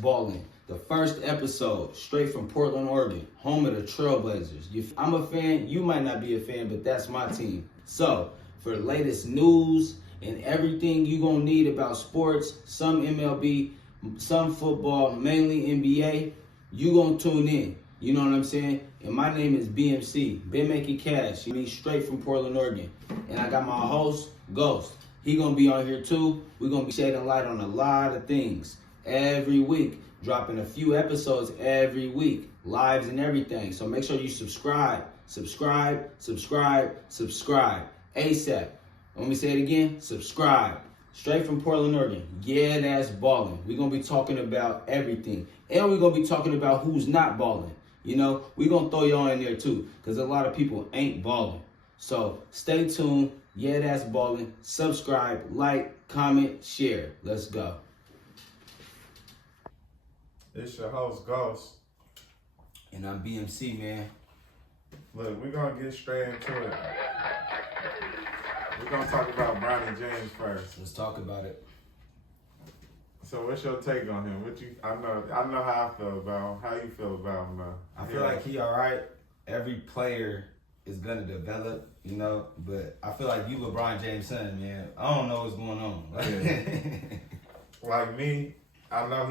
Ballin, the first episode, straight from Portland, Oregon, home of the Trailblazers. I'm a fan, you might not be a fan, but that's my team. So, for the latest news and everything you're going to need about sports, some MLB, some football, mainly NBA, you going to tune in. You know what I'm saying? And my name is BMC, Been Making Cash. Me straight from Portland, Oregon. And I got my host, Ghost. He going to be on here too. We're going to be shedding light on a lot of things every week. Dropping a few episodes every week. Lives and everything. So make sure you subscribe. Subscribe. ASAP. Let me say it again. Subscribe. Straight from Portland, Oregon. Yeah, that's ballin'. We're going to be talking about everything. And we're going to be talking about who's not ballin'. You know, we're going to throw y'all in there too. Because a lot of people ain't ballin'. So stay tuned. Yeah, that's ballin'. Subscribe, like, comment, share. Let's go. It's your host, Ghost. And I'm BMC, man. Look, we're going to get straight into it. We're going to talk about Bronny James first. Let's talk about it. So what's your take on him? I know how I feel about him. How you feel about him, though? I feel like he all right. Every player is going to develop, you know, but I feel like you LeBron James' son, man. I don't know what's going on. Yeah. Like me, I know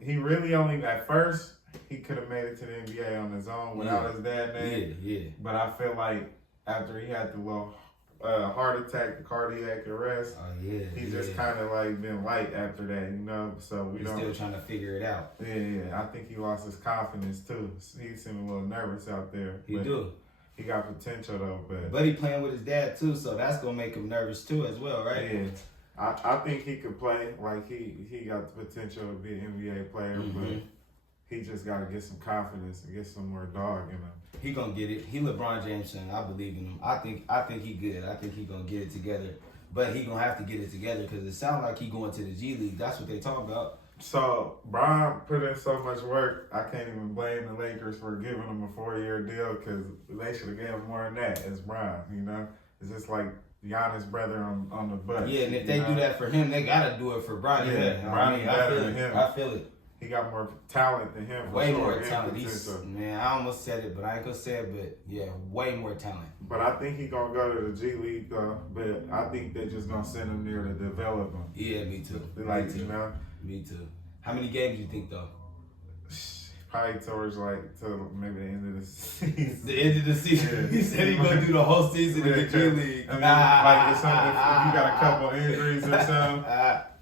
he really only, at first, he could have made it to the NBA on his own without his dad name. Yeah. But I feel like after he had the little heart attack, the cardiac arrest, he's just kind of like been light after that, you know? So He's still trying to figure it out. Yeah. I think he lost his confidence too. He seemed a little nervous out there. He do. He got potential though, but he playing with his dad too, so that's gonna make him nervous too as well, right? Yeah. I think he could play. Like he got the potential to be an NBA player, but he just got to get some confidence and get some more dog in him. He gonna get it. He LeBron James, son. I believe in him. I think he good. I think he gonna get it together. But he gonna have to get it together because it sounds like he going to the G League. That's what they talking about. So Bron put in so much work. I can't even blame the Lakers for giving him a 4-year deal because they should have gave him more than that. It's Bron, you know. It's just like Giannis' brother on the Bucks. Yeah, and if they do that for him, they gotta do it for Bronny. Yeah, Bronny better than him. I feel it. He got more talent than him. Way more talent. Man, I almost said it, but I ain't gonna say it. But yeah, way more talent. But I think he gonna go to the G League though. But I think they're just gonna send him there to develop him. Yeah, me too. You know. Me too. How many games you think though? Probably towards till maybe the end of the season. The end of the season. He said he gonna do the whole season in the G League. I mean, like if you got a couple injuries or something,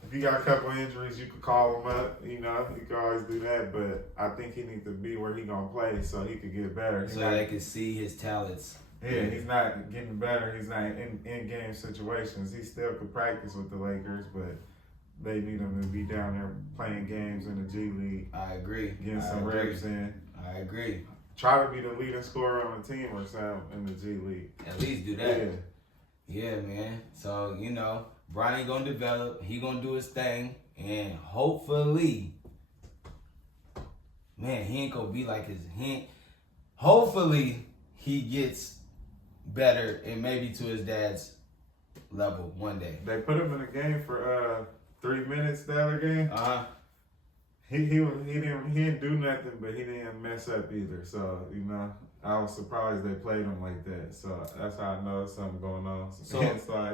if you got a couple injuries, you could call him up. You know, you can always do that. But I think he needs to be where he gonna play so he could get better. So they can see his talents. Yeah, he's not getting better. He's not in game situations. He still could practice with the Lakers, but they need him to be down there playing games in the G League. I agree. Getting some reps in. I agree. Try to be the leading scorer on the team or something in the G League. At least do that. Yeah, man. So, you know, Bronny gonna develop. He gonna do his thing. And hopefully, man, he ain't gonna be like hopefully he gets better and maybe to his dad's level one day. They put him in a game for 3 minutes the other game. He didn't do nothing, but he didn't mess up either. So, you know, I was surprised they played him like that. So that's how I know there's something going on.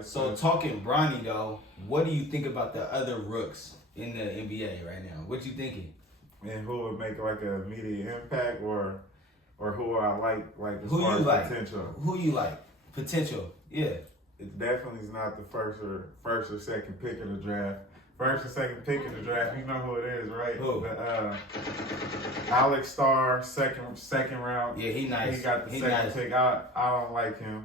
So talking Bronny though, what do you think about the other rooks in the NBA right now? What you thinking? And who would make like an immediate impact or who I like as who far you as like? potential? Who you like? Potential, yeah. It definitely is not the first or second pick of the draft. First or second pick of the draft, you know who it is, right? Who? Alex Starr, second round. Yeah, he nice. He got the second pick. I don't like him.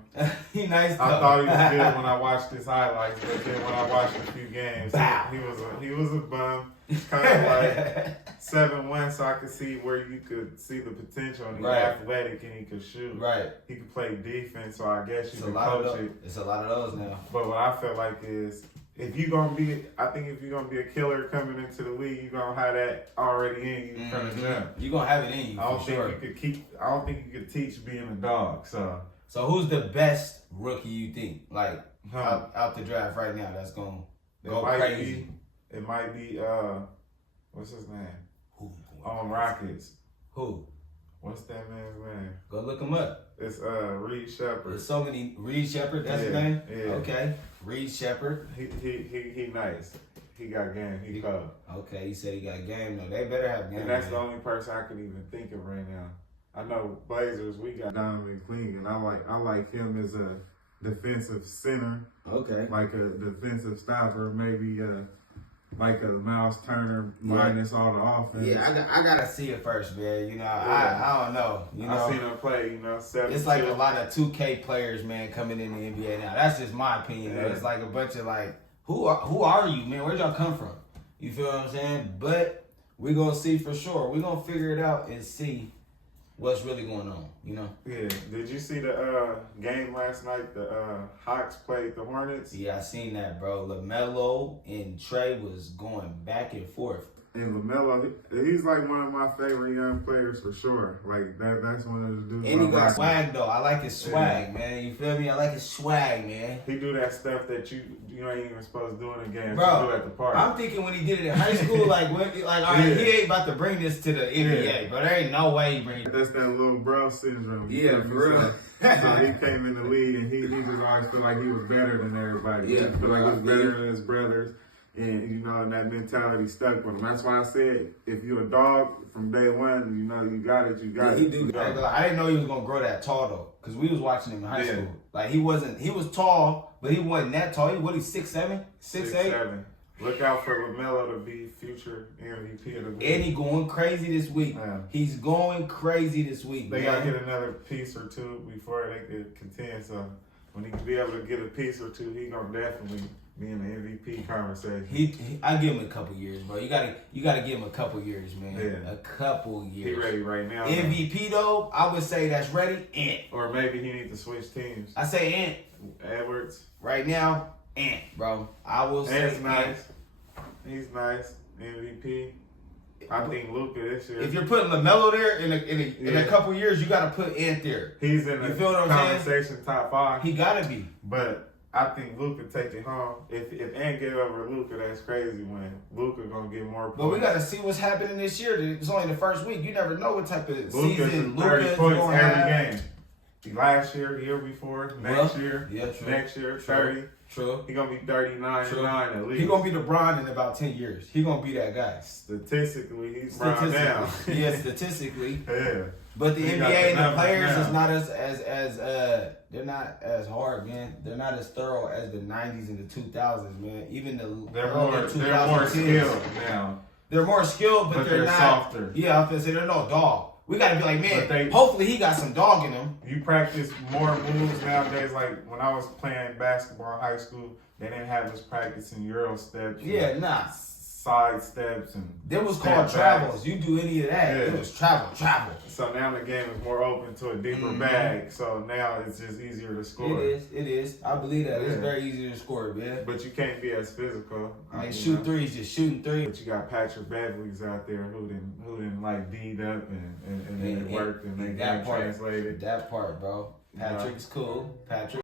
He nice though. I thought he was good when I watched his highlights, but then when I watched a few games, he was a bum. Kind of like 7'1", so I could see where you could see the potential. And he's athletic and he could shoot. Right. He could play defense, so I guess you can coach it. It's a lot of those now. But what I feel like is, if you're gonna be a killer coming into the league, you're gonna have that already in you from the jump. You're gonna have it in you. I don't think you could teach being a dog. So who's the best rookie you think? Like out the draft right now that's gonna go crazy? It might be what's his name? on Rockets. Who? What's that man's name? Go look him up. It's Reed Shepherd. There's so many. Reed Shepherd, that's his name? Yeah. Okay. Reed Shepherd. He nice. He got game. He cold. Okay, he said he got game though. They better have game. And that's the only person I could even think of right now. I know Blazers, we got Donovan Cleveland. I like him as a defensive center. Okay. Like a defensive stopper, maybe like a Miles Turner minus all the offense. Yeah, I gotta see it first, man. You know, I don't know. You know, I seen him play. 7. It's like a lot of 2K players, man, coming in the NBA now. That's just my opinion. Yeah. It's like a bunch of like, who are you, man? Where'd y'all come from? You feel what I'm saying? But we gonna see for sure. We gonna figure it out and see what's really going on. You know? Yeah. Did you see the game last night? The Hawks played the Hornets. Yeah, I seen that, bro. Lamelo and Trey was going back and forth. And Lamelo, he's like one of my favorite young players for sure. Like that's one of the dudes. And he got swag though. I like his swag, man. You feel me? I like his swag, man. He do that stuff that you ain't even supposed to do in the game. Bro, you do at the party. I'm thinking when he did it in high school, all right, he ain't about to bring this to the NBA, but there ain't no way he bring it. That's that little bro syndrome. Yeah, for real. So he came in the league and he just always felt like he was better than everybody. Yeah, He felt like he was better than his brothers. And, and that mentality stuck with him. That's why I said, if you're a dog from day one, you got it, you got it. He do. I didn't know he was going to grow that tall, though, because we was watching him in high school. Like, he was tall, but he wasn't that tall. What, he's 6'7"? 6'8"? Look out for Lamelo to be future MVP of the league. And he going crazy this week. Yeah. He's going crazy this week, They got to get another piece or two before they could contend. So when he be able to get a piece or two, he going to definitely be in the MVP conversation. I give him a couple years, bro. You gotta give him a couple years, man. Yeah. A couple years. He ready right now. MVP though, I would say that's ready. Ant. Or maybe he need to switch teams. I say Ant. Edwards. Right now, Ant, bro. I will say Ant's nice. He's nice. MVP. I think LUKA this year. If you're putting Lamelo there in a couple years, you gotta put Ant there. He's in the conversation top 5. He gotta be. But I think LUKA take it home. If Ant get over LUKA, that's crazy. When LUKA gonna get more points. But we gotta see what's happening this year. It's only the first week. You never know what type of season LUKA is 30 points every have. game. Last year, the year before, next year, next year, 30. True. He gonna be 39-9 at least. He gonna be LeBron in about 10 years. He gonna be that guy. Statistically, he's Brown down. Yeah, statistically. Yeah. But the NBA and the players is not as they're not as hard, man. They're not as thorough as the 90s and the 2000s, man. Even they're more skilled now. They're more skilled, but they're not softer. Yeah, I was gonna say they're no dog. We gotta be like, man, hopefully he got some dog in him. You practice more moves nowadays. Like when I was playing basketball in high school, they didn't have us practicing Euro steps. Yeah, nah. Side steps and that was called travels. You do any of that, it was travel. So now the game is more open to a deeper bag. So now it's just easier to score. It is. I believe that. It's very easy to score, man. But you can't be as physical. Shoot threes, just shooting threes. But you got Patrick Beverly's out there who didn't like D'd up and it worked and they got translated. That part, bro. Patrick's cool. Patrick.